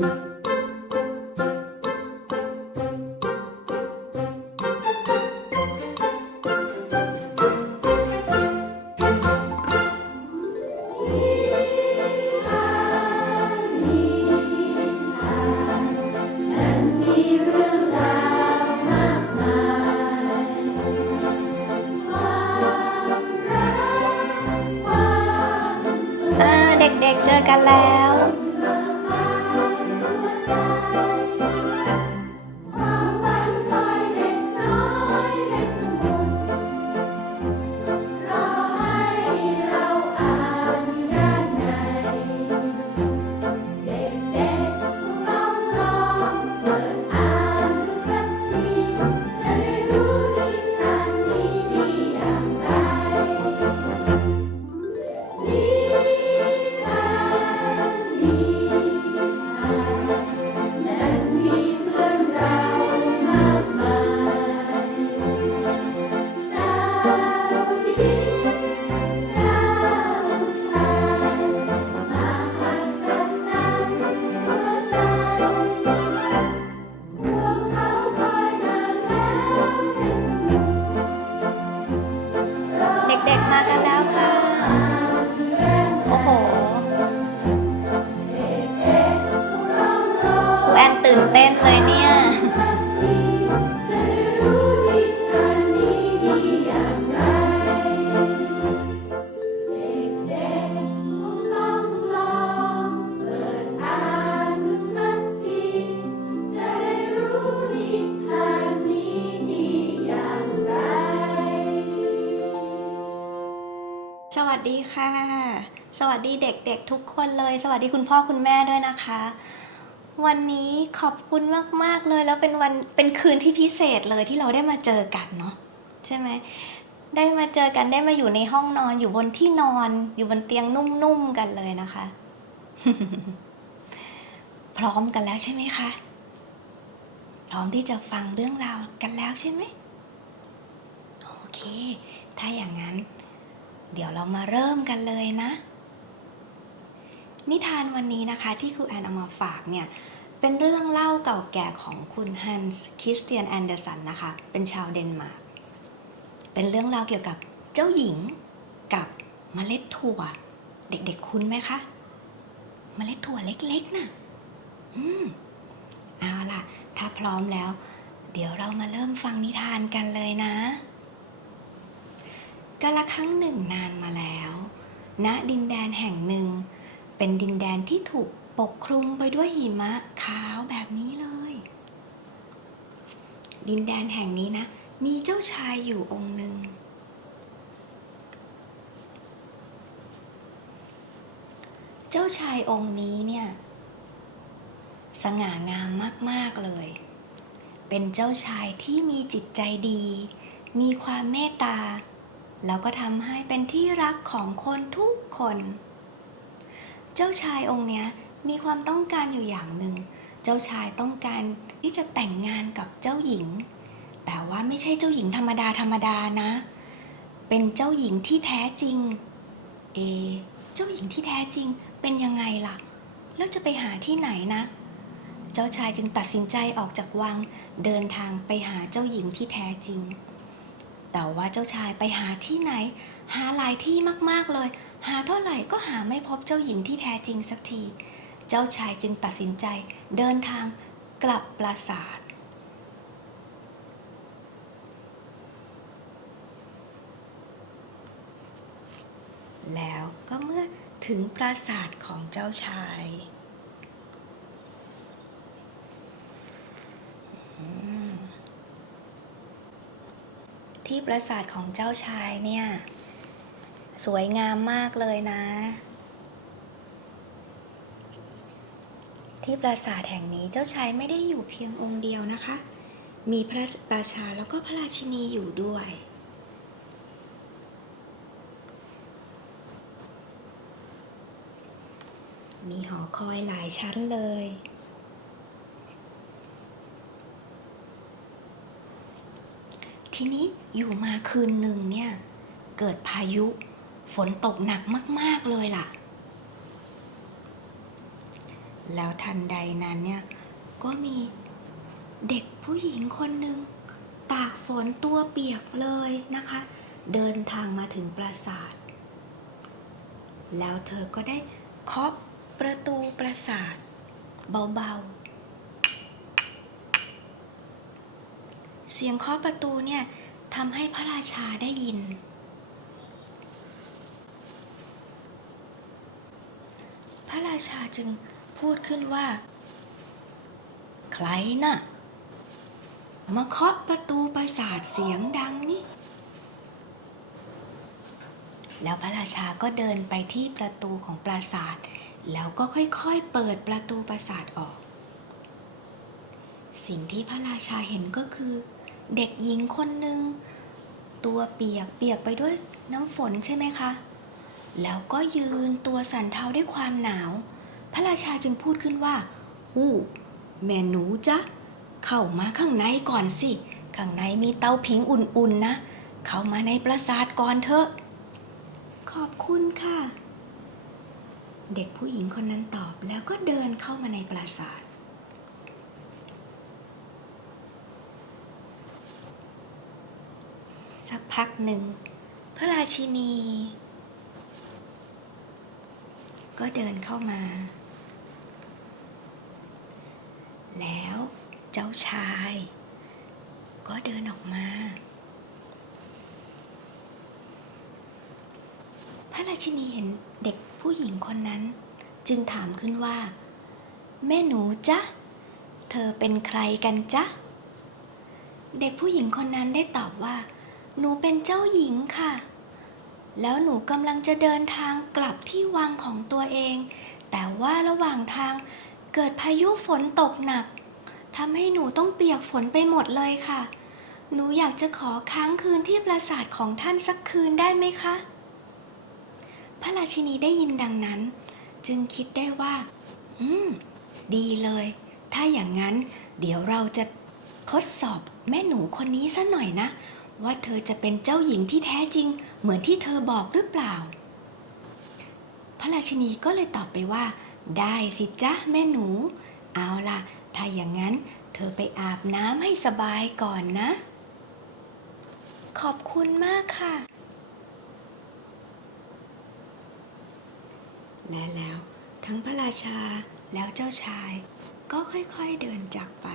อ่ มากันแล้วค่ะ โอ้โหครูแอนตื่นเต้นเลยเนี่ย สวัสดีค่ะ สวัสดีเด็กๆทุกคนเลย สวัสดีคุณพ่อคุณแม่ด้วยนะคะ วันนี้ขอบคุณมากๆเลยแล้วเป็นวันเป็นคืนที่พิเศษเลยที่เราได้มาเจอกันเนาะใช่ไหมได้มาเจอกันได้มาอยู่ในห้องนอนอยู่บนที่นอน อยู่บนเตียงนุ่มๆกันเลยนะคะ พร้อมกันแล้วใช่ไหมคะพร้อมที่จะฟังเรื่องราวกันแล้วใช่ไหมโอเค ถ้าอย่างนั้น เดี๋ยวเรามาเริ่มกันเลยนะ นิทานวันนี้นะคะที่ครูแอนเอามาฝากเนี่ย เป็นเรื่องเล่าเก่าแก่ของคุณฮันส์คริสเตียนแอนเดอร์สันนะคะ เป็นชาวเดนมาร์ก เป็นเรื่องราวเกี่ยวกับเจ้าหญิงกับเมล็ดถั่ว เด็กๆคุ้นไหมคะเมล็ดถั่วเล็กๆน่ะ อืม เอาล่ะ ถ้าพร้อมแล้ว เดี๋ยวเรามาเริ่มฟังนิทานกันเลยนะ กาละครั้งหนึ่งนานมาแล้ว ณ ดินแดนแห่งหนึ่ง เป็นดินแดนที่ถูกปกคลุมไปด้วยหิมะขาวแบบนี้เลย ดินแดนแห่งนี้นะ มีเจ้าชายอยู่องค์หนึ่ง เจ้าชายองค์นี้เนี่ย สง่างามมาก ๆ เลย เป็นเจ้าชายที่มีจิตใจดี มีความเมตตา แล้วก็ทำให้เป็นที่รักของคนทุกคน เจ้าชายองค์เนี้ยมีความต้องการอยู่อย่างหนึ่ง เจ้าชายต้องการที่จะแต่งงานกับเจ้าหญิง แต่ว่าไม่ใช่เจ้าหญิงธรรมดาธรรมดานะ เป็นเจ้าหญิงที่แท้จริง เอ เจ้าหญิงที่แท้จริงเป็นยังไงล่ะ แล้วจะไปหาที่ไหนนะ เจ้าชายจึงตัดสินใจออกจากวัง เดินทางไปหาเจ้าหญิงที่แท้จริง แต่ว่าเจ้าชายไปหาที่ไหน หาหลายที่มากๆเลย หาเท่าไหร่ก็หาไม่พบเจ้าหญิงที่แท้จริงสักที เจ้าชายจึงตัดสินใจเดินทางกลับปราสาทแล้วก็เมื่อถึงปราสาทของเจ้าชาย ที่ปราสาทของเจ้าชายเนี่ย สวยงามมากเลยนะ ที่ปราสาทแห่งนี้เจ้าชายไม่ได้อยู่เพียงองค์เดียวนะคะ มีพระราชาแล้วก็พระราชินีอยู่ด้วยมีหอคอยหลายชั้นเลย ทีนี้อยู่มาคืนหนึ่งเนี่ย เกิดพายุ ฝนตกหนักมาก ๆ เลยล่ะ แล้วทันใดนั้นเนี่ย ก็มีเด็กผู้หญิงคนหนึ่งตากฝนตัวเปียกเลยนะคะ เดินทางมาถึงปราสาท แล้วเธอก็ได้เคาะประตูปราสาท เบา ๆ เสียงเคาะประตูเนี่ยทำให้พระราชาได้ยิน พระราชาจึงพูดขึ้นว่า ใครน่ะ มาเคาะประตูปราสาทเสียงดังนี่ แล้วพระราชาก็เดินไปที่ประตูของปราสาท แล้วก็ค่อยๆเปิดประตูปราสาทออก สิ่งที่พระราชาเห็นก็คือ เด็กหญิงคนหนึ่งตัวเปียกเปียกไปด้วยน้ำฝนใช่ไหมคะ แล้วก็ยืนตัวสั่นเทาด้วยความหนาว พระราชาจึงพูดขึ้นว่า หู้ แม่หนูจ๊ะ เข้ามาข้างในก่อนสิ ข้างในมีเตาผิงอุ่นๆนะ เข้ามาในปราสาทก่อนเถอะ ขอบคุณค่ะ เด็กผู้หญิงคนนั้นตอบแล้วก็เดินเข้ามาในปราสาท สักพักหนึ่ง พระราชินี ก็เดินเข้ามา แล้วเจ้าชาย ก็เดินออกมา พระราชินีเห็นเด็กผู้หญิงคนนั้น จึงถามขึ้นว่า แม่หนูจ๊ะ เธอเป็นใครกันจ๊ะเด็กผู้หญิงคนนั้นได้ตอบว่า หนูเป็นเจ้าหญิงค่ะ แล้วหนูกำลังจะเดินทางกลับที่วังของตัวเอง แต่ว่าระหว่างทางเกิดพายุฝนตกหนักทำให้หนูต้องเปียกฝนไปหมดเลยค่ะ หนูอยากจะขอค้างคืนที่ปราสาทของท่านสักคืนได้ไหมคะ พระราชินีได้ยินดังนั้น จึงคิดได้ว่า อืม ดีเลย ถ้าอย่างนั้น เดี๋ยวเราจะทดสอบแม่หนูคนนี้ซะหน่อยนะ ว่าเธอจะเป็นเจ้าหญิงที่แท้จริง เหมือนที่เธอบอกหรือเปล่า พระราชินีก็เลยตอบไปว่า ได้สิจ๊ะแม่หนู เอาล่ะ ถ้าอย่างนั้นเธอไปอาบน้ำให้สบายก่อนนะ ขอบคุณมากค่ะ และแล้วทั้งพระราชาแล้วเจ้าชายก็ค่อยๆเดินจากไป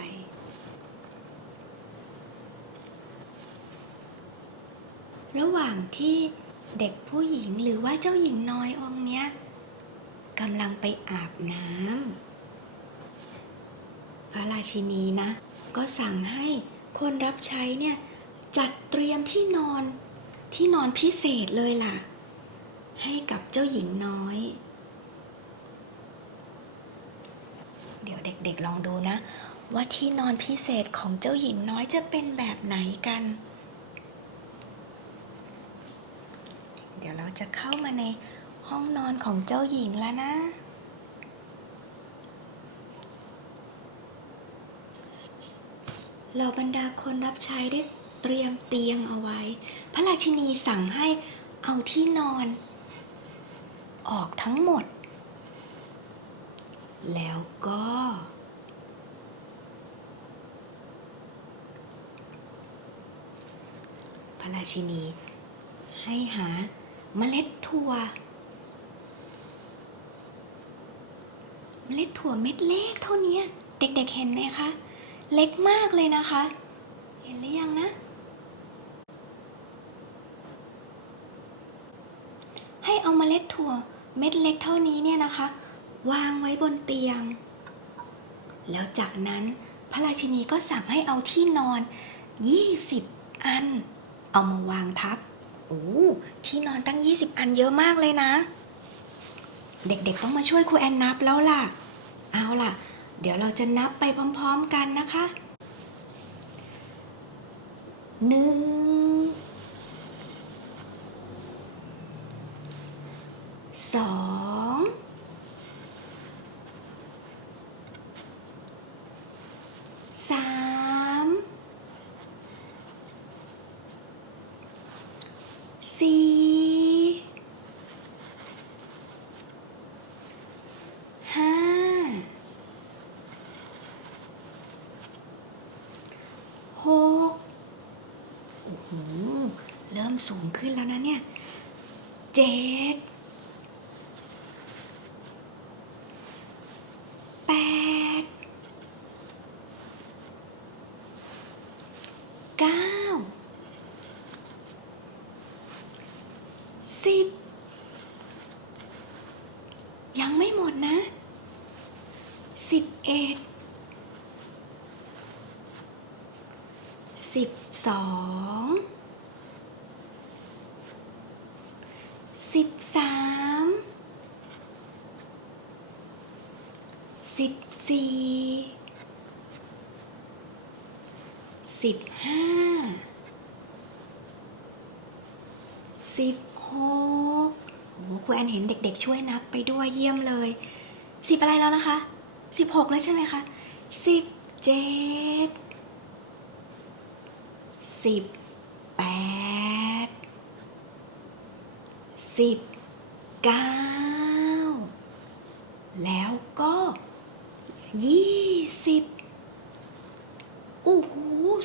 ระหว่างที่เด็กผู้หญิงหรือว่าเจ้าหญิงน้อยองค์เนี้ยกำลังไปอาบน้ำพระราชินีนะ ก็สั่งให้คนรับใช้เนี่ย จัดเตรียมที่นอนที่นอนพิเศษเลยล่ะ ให้กับเจ้าหญิงน้อย เดี๋ยวเด็กๆลองดูนะ ว่าที่นอนพิเศษของเจ้าหญิงน้อยจะเป็นแบบไหนกัน เดี๋ยวเราจะเข้ามาในห้องนอนของเจ้าหญิงแล้วนะเหล่าบรรดาคนรับใช้ได้เตรียมเตียงเอาไว้ พระราชินีสั่งให้เอาที่นอน ออกทั้งหมด แล้วก็ พระราชินีให้หา เมล็ดถั่ว เมล็ดถั่วเม็ดเล็กเท่านี้เด็กๆเห็นไหมคะ เล็กมากเลยนะคะ เห็นหรือยังนะ ให้เอาเมล็ดถั่วเม็ดเล็กเท่านี้เนี่ยนะคะ วางไว้บนเตียง แล้วจากนั้นพระราชินีก็สั่งให้เอาที่นอน 20 อัน เอามาวางทับ อ้ที่นอนตั้ง 20 อันเยอะมากเลยนะ เด็กๆต้องมาช่วยครูแอนนับแล้วล่ะ เอาล่ะ เดี๋ยวเราจะนับไปพร้อมๆกันนะคะหนึ่งสองสามสี่ห้า ม สูงขึ้นแล้วนะเนี่ย เจ็ดแปดเก้าสิบยังไม่หมดนะสิบเอ็ดสิบสอง สิบสามสิบสี่สิบห้าสิบหกโอ้โหครูแอนเห็นเด็กๆช่วยนับไปด้วยเยี่ยมเลยสิบอะไรแล้วนะคะสิบหกแล้วใช่ไหมคะสิบเจ็ดสิบแปด สิบเก้าแล้วก็ยี่สิบโอ้โห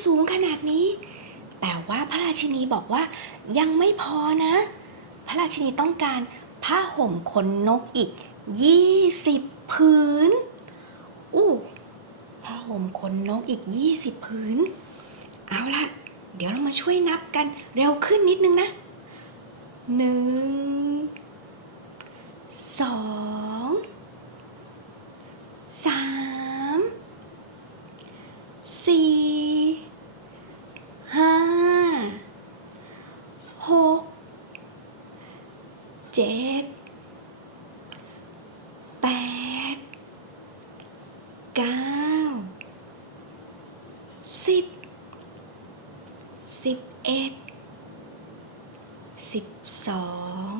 สูงขนาดนี้ แต่ว่าพระราชินีบอกว่ายังไม่พอนะ พระราชินีต้องการผ้าห่มขนนกอีกยี่สิบผืนอู้ผ้าห่มขนนกอีกยี่สิบผืน เอาละเดี๋ยวเรามาช่วยนับกันเร็วขึ้นนิดนึงนะ หนึ่งสองสามสี่ห้าหกเจ็ดแปดเก้า สิบ สิบเอ็ด สิบสอง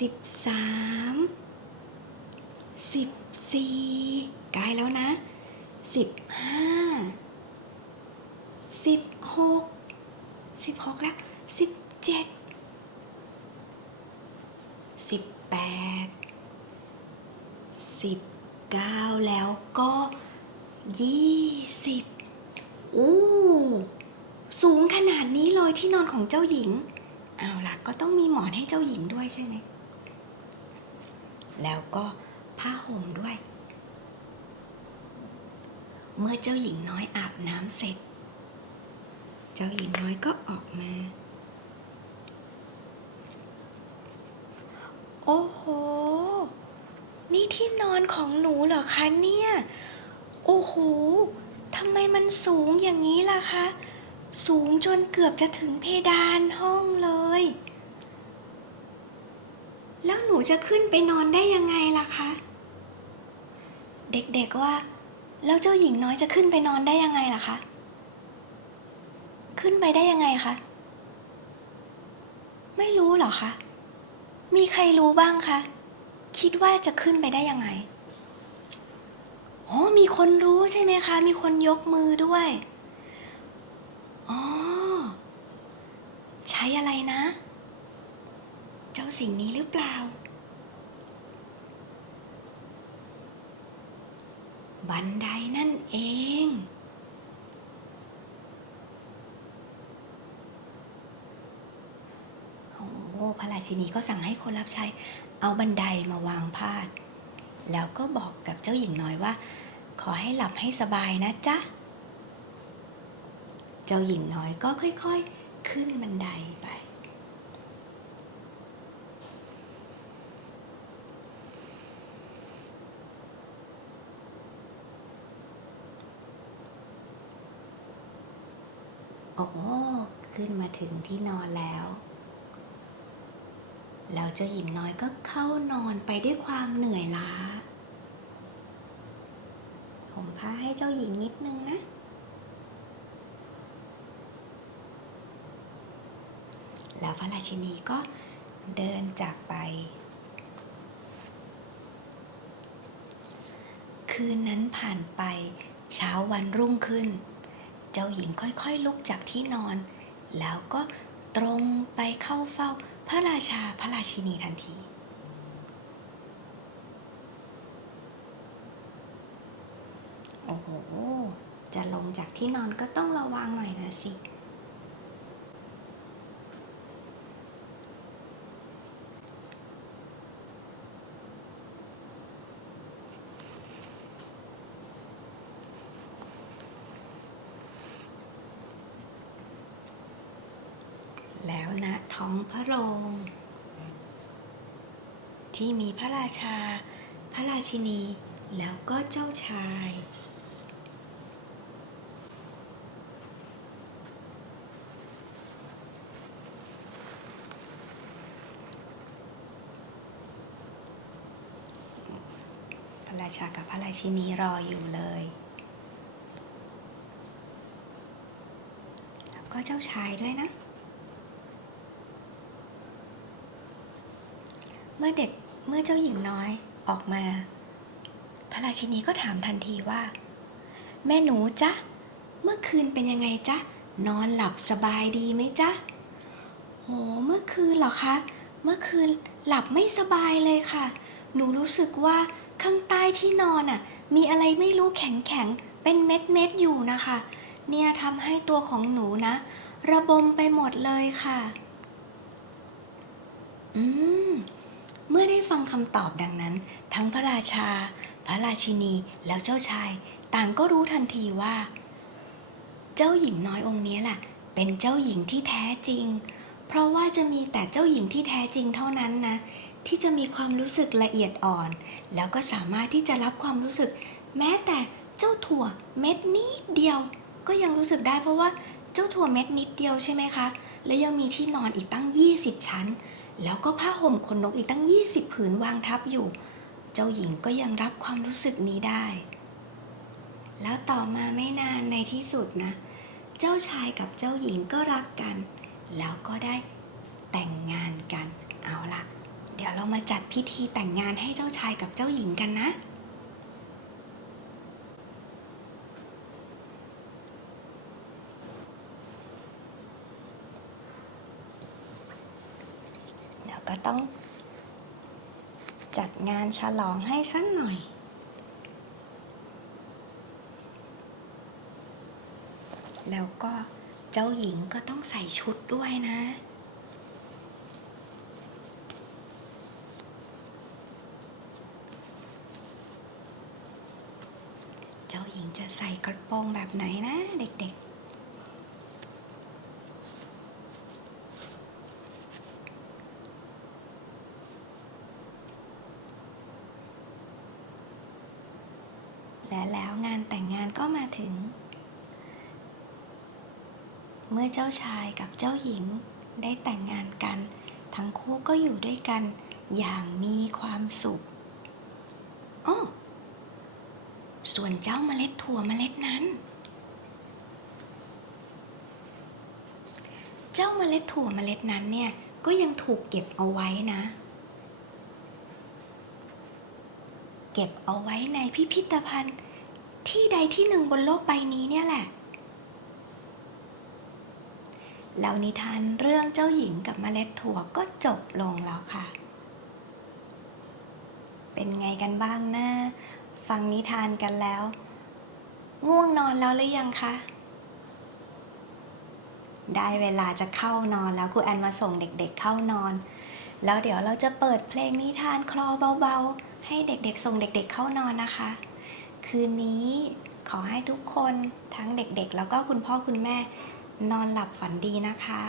สิบสาม สิบสี่ใกล้แล้วนะ สิบห้า สิบหก สิบหกแล้ว สิบเจ็ด สิบแปด สิบเก้าแล้วก็ ยี่สิบอู้สูงขนาดนี้เลยที่นอนของเจ้าหญิง เอาล่ะก็ต้องมีหมอนให้เจ้าหญิงด้วยใช่ไหม แล้วก็ผ้าห่มด้วย เมื่อเจ้าหญิงน้อยอาบน้ำเสร็จ เจ้าหญิงน้อยก็ออกมา โอ้โห นี่ที่นอนของหนูเหรอคะเนี่ย โอ้โหทำไมมันสูงอย่างนี้ล่ะคะ สูงจนเกือบจะถึงเพดานห้องเลย แล้วหนูจะขึ้นไปนอนได้ยังไงล่ะคะ เด็กๆว่า แล้วเจ้าหญิงน้อยจะขึ้นไปนอนได้ยังไงล่ะคะ ขึ้นไปได้ยังไงคะ ไม่รู้เหรอคะ มีใครรู้บ้างคะ คิดว่าจะขึ้นไปได้ยังไง อ๋อมีคนรู้ใช่ไหมคะ มีคนยกมือด้วย อ๋อ ใช้อะไรนะ เจ้าสิ่งนี้หรือเปล่า บันไดนั่นเอง โอ้พระราชินีก็สั่งให้คนรับใช้ เอาบันไดมาวางพาด แล้วก็บอกกับเจ้าหญิงน้อยว่า ขอให้หลับให้สบายนะจ๊ะ เจ้าหญิงน้อยก็ค่อยๆ ขึ้นบันไดไป โอ้ขึ้นมาถึงที่นอนแล้ว แล้วเจ้าหญิงน้อยก็เข้านอนไปด้วยความเหนื่อยล้า ผมพาให้เจ้าหญิงนิดนึงนะ แล้วพระราชินีก็เดินจากไป คืนนั้นผ่านไปเช้าวันรุ่งขึ้น เจ้าหญิงค่อยๆลุกจากที่นอน แล้วก็ตรงไปเข้าเฝ้าพระราชาพระราชินีทันที โอ้โห จะลงจากที่นอนก็ต้องระวังหน่อยนะสิ แล้วนะท้องพระโรง ที่มีพระราชา พระราชินีแล้วก็เจ้าชาย ชากับพระราชินีรออยู่เลย แล้วก็เจ้าชายด้วยนะ เมื่อเด็กเมื่อเจ้าหญิงน้อยออกมา พระราชินีก็ถามทันทีว่า แม่หนูจ๊ะ เมื่อคืนเป็นยังไงจ๊ะ นอนหลับสบายดีไหมจ๊ะ โห เมื่อคืนเหรอคะ เมื่อคืนหลับไม่สบายเลยค่ะ หนูรู้สึกว่า ข้างใต้ที่นอนอะ มีอะไรไม่รู้แข็งๆเป็นเม็ดเม็ดๆอยู่นะคะ เนี่ยทำให้ตัวของหนูนะ ระบมไปหมดเลยค่ะ อืม เมื่อได้ฟังคำตอบดังนั้น ทั้งพระราชา พระราชินีแล้วเจ้าชาย ต่างก็รู้ทันทีว่า เจ้าหญิงน้อยองค์นี้แหละเป็นเจ้าหญิงที่แท้จริง เพราะว่าจะมีแต่เจ้าหญิงที่แท้จริงเท่านั้นนะ ที่จะมีความรู้สึกละเอียดอ่อน แล้วก็สามารถที่จะรับความรู้สึก แม้แต่เจ้าถั่วเม็ดนิดเดียว ก็ยังรู้สึกได้เพราะว่าเจ้าถั่วเม็ดนิดเดียวใช่ไหมคะ แล้วยังมีที่นอนอีกตั้ง 20 ชั้น แล้วก็ผ้าห่มขนนกอีกตั้ง 20 ผืนวางทับอยู่ เจ้าหญิงก็ยังรับความรู้สึกนี้ได้ แล้วต่อมาไม่นานในที่สุดนะ เจ้าชายกับเจ้าหญิงก็รักกัน แล้วก็ได้แต่งงานกัน เอาล่ะ ดี๋ยวเรามาจัดพิธีแต่งงานให้เจ้าชายกับเจ้าหญิงกันนะ เดี๋ยวก็ต้อง จัดงานฉลองให้สักหน่อย แล้วก็เจ้าหญิงก็ต้องใส่ชุดด้วยนะ เจ้าหญิงจะใส่ กระโปรงแบบไหนนะเด็กๆ และแล้วงานแต่งงานก็มาถึง เมื่อเจ้าชายกับเจ้าหญิงได้แต่งงานกัน ทั้งคู่ก็อยู่ด้วยกันอย่างมีความสุขอ้อ ส่วนเจ้าเมล็ดถั่วเมล็ดนั้น เจ้าเมล็ดถั่วเมล็ดนั้นเนี่ยก็ยังถูกเก็บเอาไว้นะ เก็บเอาไว้ในพิพิธภัณฑ์ที่ใดที่หนึ่งบนโลกใบนี้เนี่ยแหละแล้วนิทานเรื่องเจ้าหญิงกับเมล็ดถั่วก็จบลงแล้วค่ะ เป็นไงกันบ้างนะ ฟังนิทานกันแล้ว ง่วงนอนแล้วหรือยังคะ ได้เวลาจะเข้านอนแล้วครูแอนมาส่งเด็กๆเข้านอน แล้วเดี๋ยวเราจะเปิดเพลงนิทานคลอเบาๆ ให้เด็กๆส่งเด็กๆเข้านอนนะคะ คืนนี้ขอให้ทุกคนทั้งเด็กๆ แล้วก็คุณพ่อคุณแม่ นอนหลับฝันดีนะคะ